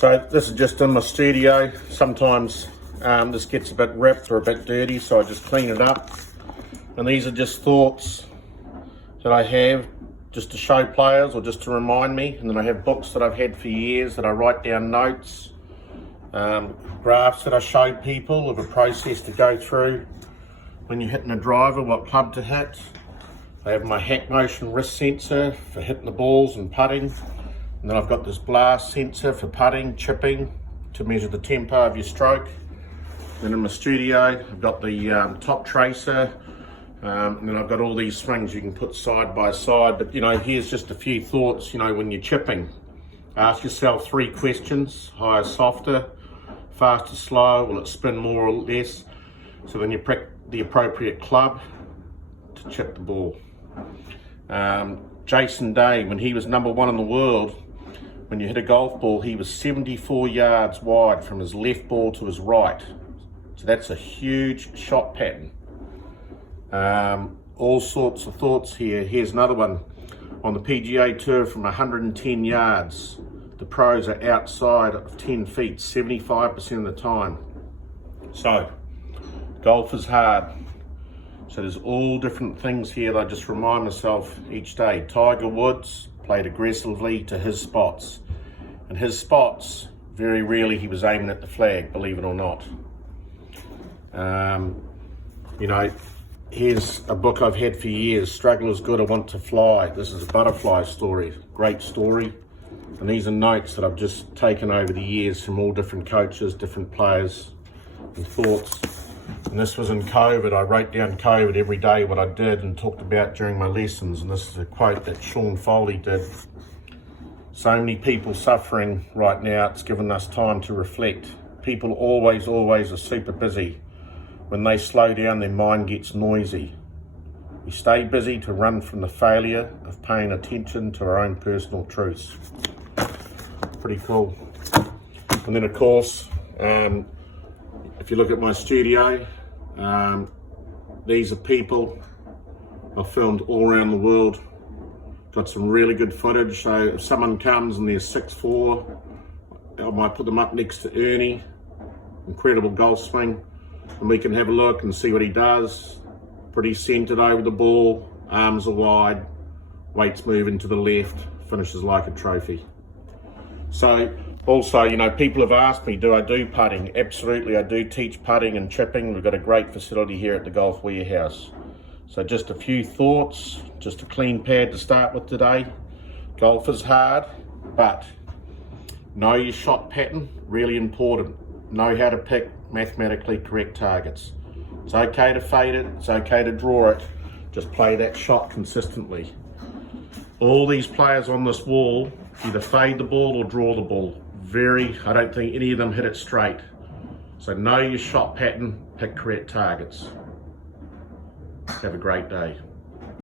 So this is just in my studio. Sometimes this gets a bit ripped or a bit dirty, so I just clean it up. And these are just thoughts that I have just to show players or just to remind me. And then I have books that I've had for years that I write down notes, graphs that I show people of a process to go through when you're hitting a driver, what club to hit. I have my Hack Motion wrist sensor for hitting the balls and putting. And then I've got this blast sensor for putting, chipping, to measure the tempo of your stroke. Then in my studio, I've got the top tracer, and then I've got all these swings you can put side by side. But you know, here's just a few thoughts, you know, when you're chipping. Ask yourself 3 questions: higher, softer, faster, slow, will it spin more or less? So then you pick the appropriate club to chip the ball. Jason Day, when he was #1 in the world, when you hit a golf ball, he was 74 yards wide from his left ball to his right. So that's a huge shot pattern. All sorts of thoughts here. Here's another one. On the PGA Tour, from 110 yards, the pros are outside of 10 feet 75% of the time. So, golf is hard. So there's all different things here that I just remind myself each day. Tiger Woods played aggressively to his spots. And his spots, very rarely he was aiming at the flag, believe it or not. You know, here's a book I've had for years, Struggle is Good, I Want to Fly. This is a butterfly story, great story. And these are notes that I've just taken over the years from all different coaches, different players, and thoughts. And this was in COVID. I wrote down COVID every day, what I did and talked about during my lessons. And this is a quote that Sean Foley did. So many people suffering right now, it's given us time to reflect. People always are super busy. When they slow down, their mind gets noisy. We stay busy to run from the failure of paying attention to our own personal truths. Pretty cool. And then of course, if you look at my studio, these are people I've filmed all around the world. Got some really good footage, so if someone comes and they're 6'4", I might put them up next to Ernie, incredible golf swing, and we can have a look and see what he does. Pretty centered over the ball, arms are wide, weights moving to the left, finishes like a trophy. So also, you know, people have asked me, do I do putting? Absolutely, I do teach putting and chipping. We've got a great facility here at the Golf Warehouse. So just a few thoughts, just a clean pad to start with today. Golf is hard, but know your shot pattern, really important. Know how to pick mathematically correct targets. It's okay to fade it, it's okay to draw it, just play that shot consistently. All these players on this wall either fade the ball or draw the ball. I don't think any of them hit it straight. So know your shot pattern, pick correct targets. Have a great day.